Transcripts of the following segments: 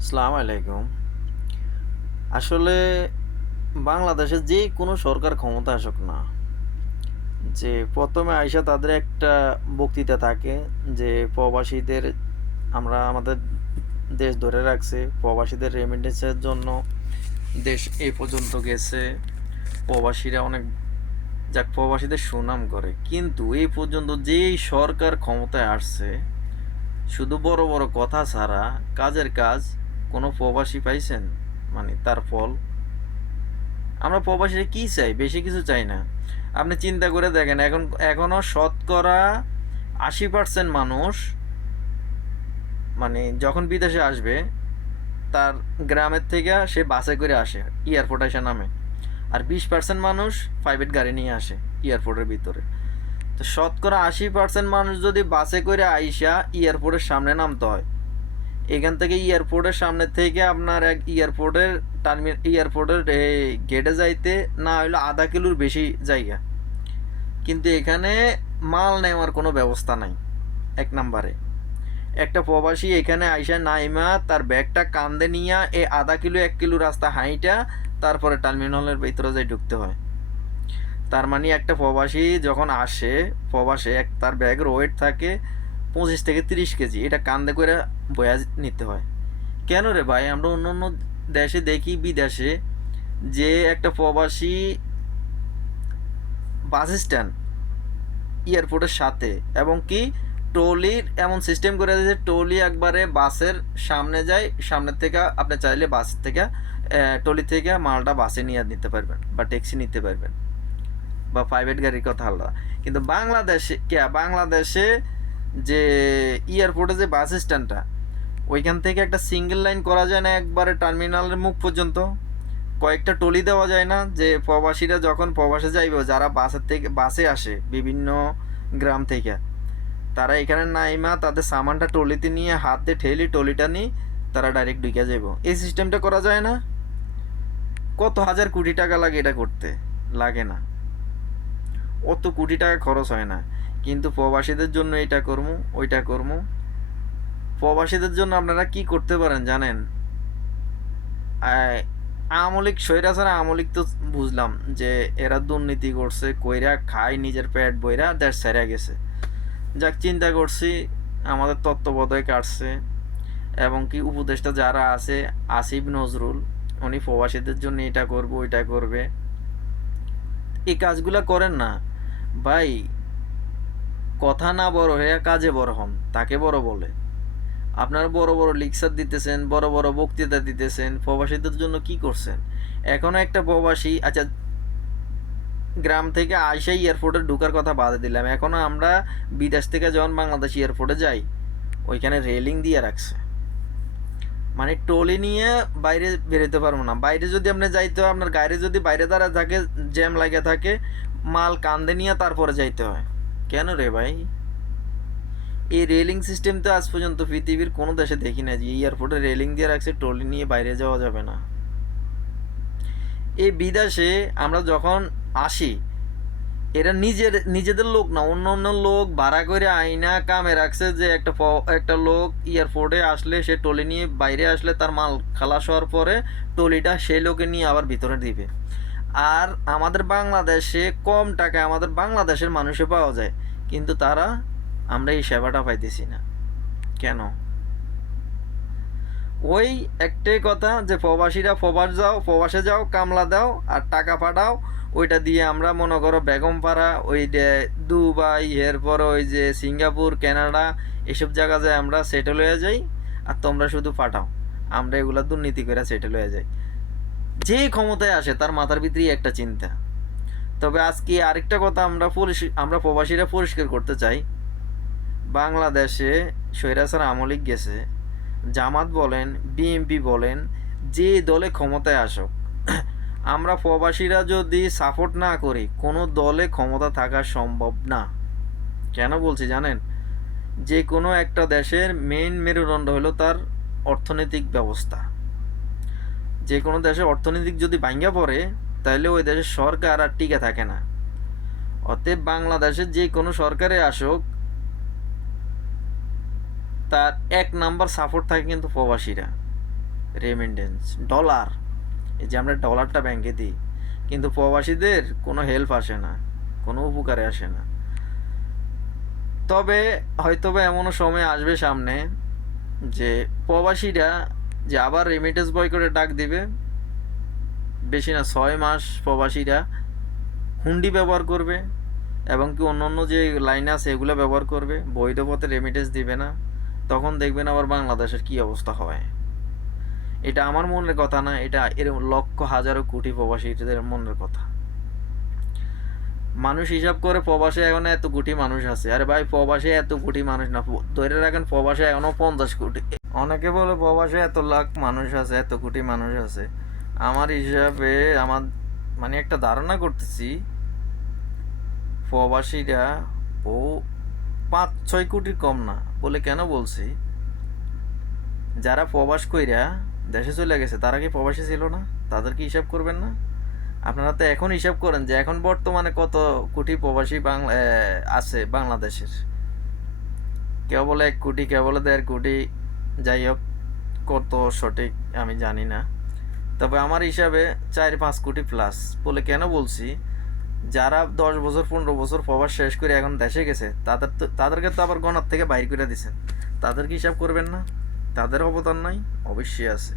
আসসালামু আলাইকুম। আসলে বাংলাদেশে যে কোনো সরকার ক্ষমতা আসুক না, যে প্রথমে আইসা তাদের একটা বক্তৃতা থাকে যে প্রবাসীদের আমরা আমাদের দেশ ধরে রাখছে, প্রবাসীদের রেমিটেন্সের জন্য দেশ এই পর্যন্ত গেছে, প্রবাসীরা অনেক প্রবাসীদের সুনাম করে। কিন্তু এই পর্যন্ত যেই সরকার ক্ষমতায় আসছে, শুধু বড় বড় কথা ছাড়া কাজের কাজ কোনো প্রবাসী পাইছেন? মানে তার ফল আমরা প্রবাসীরা কি চাই? বেশি কিছু চাই না। আপনি চিন্তা করে দেখেন, এখনো শতকরা 80% মানুষ মানে যখন বিদেশে আসবে তার গ্রামের থেকে সে বাসে করে আসে, এয়ারপোর্টে এসে নামে। আর 20% মানুষ প্রাইভেট গাড়ি নিয়ে আসে এয়ারপোর্টের ভিতরে। তো শতকরা 80% মানুষ যদি বাসে করে আইসা এয়ারপোর্টের সামনে নামতে হয়, এখান থেকে এয়ারপোর্টের সামনে থেকে আপনার এক এয়ারপোর্টের গেটে যাইতে না হইলো আধা কিলোর বেশি জায়গা। কিন্তু এখানে মাল নেওয়ার কোনো ব্যবস্থা নাই। এক নাম্বারে একটা প্রবাসী এখানে আইসা নাইমা তার ব্যাগটা কান্দে নিয়া আধা কিলো 1 কিলো রাস্তা হাইটা তারপরে টার্মিনালের ভিতরে যাই ঢুকতে হয়। তার মানে একটা প্রবাসী যখন আসে প্রবাসে তার ব্যাগের ওয়েট থাকে 25 থেকে 30 কেজি, এটা কান্দে করে বয়া নিতে হয়। কেন রে ভাই? আমরা অন্য অন্য দেশে দেখি, বিদেশে, যে একটা প্রবাসী বাস স্ট্যান্ড এয়ারপোর্টের সাথে, এবং কি ট্রলির এমন সিস্টেম করে দিয়েছে, ট্রলি একবারে বাসের সামনে যায়, সামনের থেকে আপনি চাইলে বাস থেকে ট্রলি থেকে মালটা বাসে নিয়ে নিতে পারবেন বা ট্যাক্সি নিতে পারবেন বা প্রাইভেট গাড়ির কথা আলাদা। কিন্তু বাংলাদেশে যে এয়ারপোর্টে যে বাস স্ট্যান্ডটা, ওইখান থেকে একটা সিঙ্গেল লাইন করা যায় না একবারে টার্মিনালের মুখ পর্যন্ত? কয়েকটা টলি দেওয়া যায় না, যে প্রবাসীরা যখন প্রবাসে যাইবে, যারা বাসে আসে বিভিন্ন গ্রাম থেকে, তারা এখানে নাইমা তাদের সামানটা টলিতে নিয়ে হাতে ঠেলি টলিটা নিয়ে তারা ডাইরেক্ট ঢুকে যাইব? এই সিস্টেমটা করা যায় না? কত হাজার কোটি টাকা লাগে এটা করতে? লাগে না, অত কোটি টাকা খরচ হয় না। কিন্তু প্রবাসীদের জন্য এটা করবো, ওইটা করবো। প্রবাসীদের জন্য আপনারা কি করতে পারেন জানেন? আমলিক স্বৈরাচার আমলিক তো বুঝলাম যে এরা দুর্নীতি করছে, কইরা খায় নিজের পেট বইরা দেশ ছেড়ে গেছে। যাক, চিন্তা করছি আমাদের তত্ত্বাবধায় কাটছে, এবং কি উপদেষ্টা যারা আছে, আসিফ নজরুল, উনি প্রবাসীদের জন্য এটা করবো ওইটা করবে। এই কাজগুলা করেন না ভাই। কথা না বড় হয়ে কাজে বড় হন, তাকে বড় বলে। আপনারা বড় বড় লেকচার দিতেছেন, বড় বড় বক্তৃতা দিতেছেন, প্রবাসীদের জন্য কি করছেন? এখনো একটা প্রবাসী, আচ্ছা, গ্রাম থেকে আইসা এয়ারপোর্টে ঢুকার কথা বাদে দিলাম, এখনো আমরা বিদেশ থেকে যখন বাংলাদেশ এয়ারপোর্টে যাই, ওইখানে রেলিং দিয়ে রাখছে। মানে ট্রলি নিয়ে বাইরে বেরোতে পারবো না। বাইরে যদি আপনি যাইতে হয়, আপনার গাড়ি যদি বাইরে দাঁড়া থাকে, জ্যাম লাগে থাকে, মাল কান্দে নিয়ে তারপরে যাইতে হয়। কেন রে ভাই? এই রেলিং সিস্টেম তো আজ পর্যন্ত পৃথিবীর কোনো দেশে দেখি না, যে এয়ারপোর্টে রেলিং দিয়ে রাখছে, ট্রলি নিয়ে বাইরে যাওয়া যাবে না। এই বিদেশে আমরা যখন আসি, এরা নিজেদের লোক না, অন্য অন্য লোক ভাড়া করে আইনা কামে রাখছে, যে একটা লোক এয়ারপোর্টে আসলে সে টলি নিয়ে বাইরে আসলে তার মাল খালাস হওয়ার পরে টলিটা সেই লোকে নিয়ে আবার ভিতরে দিবে। আর আমাদের বাংলাদেশে কম টাকায় আমাদের বাংলাদেশের মানুষে পাওয়া যায়, কিন্তু আমরা এই সেবাটা পাইতেছি না। কেন? ওই একটাই কথা, যে প্রবাসীরা প্রবাসে যাও, কামলা দাও আর টাকা পাঠাও, ওইটা দিয়ে আমরা মনে করো বেগমপাড়া, ওই যে দুবাই, এরপর ওই যে সিঙ্গাপুর, কানাডা, এসব জায়গা যায় আমরা সেটেল হয়ে যাই, আর তোমরা শুধু পাঠাও। আমরা এগুলা দুর্নীতি করে সেটেল হয়ে যাই। যে ক্ষমতায় আসে তার মাথার ভিতরেই একটা চিন্তা। তবে আজকে আরেকটা কথা আমরা প্রবাসীরা পরিষ্কার করতে চাই। বাংলাদেশে স্বৈরাচার আমলিক গেছে, জামাত বলেন, বিএনপি বলেন, যে দলে ক্ষমতায় আসুক, আমরা প্রবাসীরা যদি সাপোর্ট না করি, কোনো দলে ক্ষমতা থাকা সম্ভব না। কেন বলছি জানেন? যে কোনো একটা দেশের মেইন মেরুদণ্ড হলো তার অর্থনৈতিক ব্যবস্থা। যে কোনো দেশের অর্থনৈতিক যদি ভাঙ্গা পড়ে, তাহলে ওই দেশের সরকার আর টিকে থাকে না। অতএব বাংলাদেশের যে কোনো সরকারে আসুক, তার এক নাম্বার সাপোর্ট থাকে কিন্তু প্রবাসীরা। রেমিটেন্স ডলার, এই যে আমরা ডলারটা ব্যাংকে দিই, কিন্তু প্রবাসীদের কোনো হেল্প আসে না, কোনো উপকারে আসে না। তবে হয়তোবা এমনও সময় আসবে সামনে যে প্রবাসীরা যে আবার রেমিটেন্স বয়কটে ডাক দিবে, বেশি না 6 মাস প্রবাসীরা হুন্ডি ব্যবহার করবে এবং কি অন্য অন্য যে লাইন আছে এগুলো ব্যবহার করবে, বৈধ পথে রেমিটেন্স দিবে না। তখন দেখবেন আবার বাংলাদেশের কি অবস্থা হয়। এটা আমার মনের কথা না, এটা এর লক্ষ হাজারো কোটি প্রবাসীদের মনের কথা। মানুষ হিসাব করে প্রবাসে এখন এত কোটি মানুষ আছে, আরে ভাই প্রবাসে এত কোটি মানুষ না, ধরে রাখেন প্রবাসে এখনো 50 কোটি। অনেকে বলে প্রবাসে এত লাখ মানুষ আছে, এত কোটি মানুষ আছে। আমার হিসাবে আমার মানে একটা ধারণা করতেছি প্রবাসীরা ও 5-6 কোটির কম না। বলে কেন বলছি, যারা প্রবাস কইরা দেশে চলে গেছে তারা কি প্রবাসী ছিল না? তাদের কি হিসাব করবেন না? আপনারা তো এখন হিসাব করেন যে এখন বর্তমানে কত কোটি প্রবাসী বাংলা আছে বাংলাদেশের। কেউ বলে 1 কোটি, কেউ বলে 1.5 কোটি, যাই হোক কত সঠিক আমি জানি না। তবে আমার হিসাবে 4-5 কোটি প্লাস। বলে কেন বলছি, যারা 10 বছর 15 বছর প্রবাস শেষ করে এখন দেশে গেছে তাদেরকে তো আবার গণার থেকে বাইর করে দিছেন, তাদের কি হিসাব করবেন না? তাদের অবদান নাই? অবশ্যই আছে।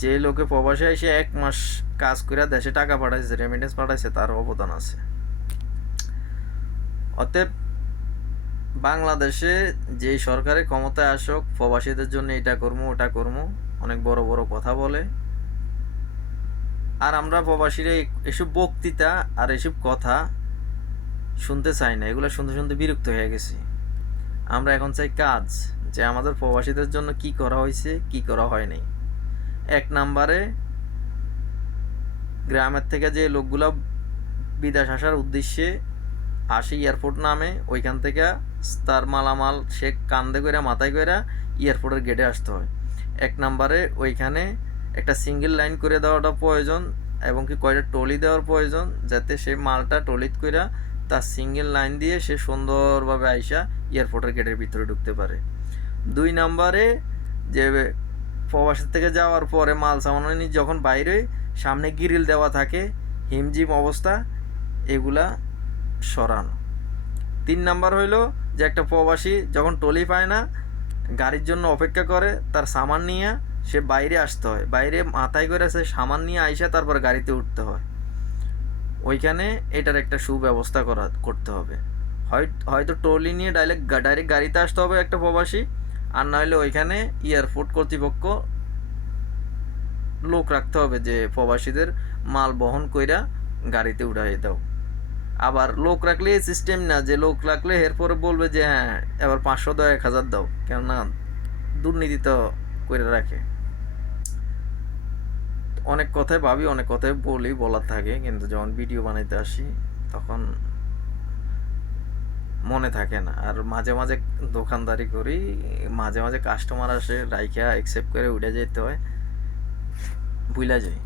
যে লোকে প্রবাসে এসে 1 মাস কাজ করে দেশে টাকা পাঠাইছে, রেমিটেন্স পাঠাইছে, তার অবদান আছে। অতএব বাংলাদেশে যে সরকারের ক্ষমতায় আসুক প্রবাসীদের জন্য এটা করবো ওটা করবো অনেক বড় বড় কথা বলে, আর আমরা প্রবাসীরা এসব বক্তৃতা আর এসব কথা শুনতে চাই না। এগুলো শুনতে শুনতে বিরক্ত হয়ে গেছি। আমরা এখন চাই কাজ, যে আমাদের প্রবাসীদের জন্য কি করা হয়েছে, কি করা হয়নি। 1 নম্বরে গ্রামের থেকে যে লোকগুলো বিদেশ আসার উদ্দেশ্যে আসে এয়ারপোর্ট নামে, ওইখান থেকে তার মালামাল সে কান্দে করে মাথায় করে এয়ারপোর্টের গেটে আসতে হয়। 1 নম্বরে ওইখানে একটা সিঙ্গেল লাইন করে দেওয়াটা প্রয়োজন, এবং কি কয়টা টলি দেওয়ার প্রয়োজন, যাতে সে মালটা টলিত করে তার সিঙ্গেল লাইন দিয়ে সে সুন্দরভাবে আইসা এয়ারপোর্টের গেটের ভিতরে ঢুকতে পারে। 2 নম্বরে যে প্রবাসের থেকে যাওয়ার পরে মাল সামান্য নিয়ে যখন বাইরে সামনে গ্রিল দেওয়া থাকে, হিমজিম অবস্থা, এগুলা সরানো। 3 নম্বর হইল যে একটা প্রবাসী যখন টলি পায় না, গাড়ির জন্য অপেক্ষা করে, তার সামান নিয়ে সে বাইরে আসতে হয়, বাইরে মাথায় করে সে সামান নিয়ে আইসা তারপর গাড়িতে উঠতে হয়। ওইখানে এটার একটা সুব্যবস্থা করতে হবে। হয়তো ট্রলি নিয়ে ডাইরেক্ট গাড়িতে আসতে হবে একটা প্রবাসী, আর নাহলে ওইখানে এয়ারপোর্ট কর্তৃপক্ষ লোক রাখতে হবে যে প্রবাসীদের মাল বহন কইরা গাড়িতে উঠাই দাও। আবার লোক রাখলে এই সিস্টেম না যে লোক রাখলে এরপরে বলবে যে হ্যাঁ এবার 500 দাও 1000 দাও, কেননা দুর্নীতি তো করে রাখে। অনেক কথাই ভাবি, অনেক কথাই বলার থাকে, কিন্তু যখন ভিডিও বানাইতে আসি তখন মনে থাকে না। আর মাঝে মাঝে দোকানদারি করি, মাঝে মাঝে কাস্টমার আসে রাইখা অ্যাকসেপ্ট করে উঠে যেতে হয়, ভুলা যায়।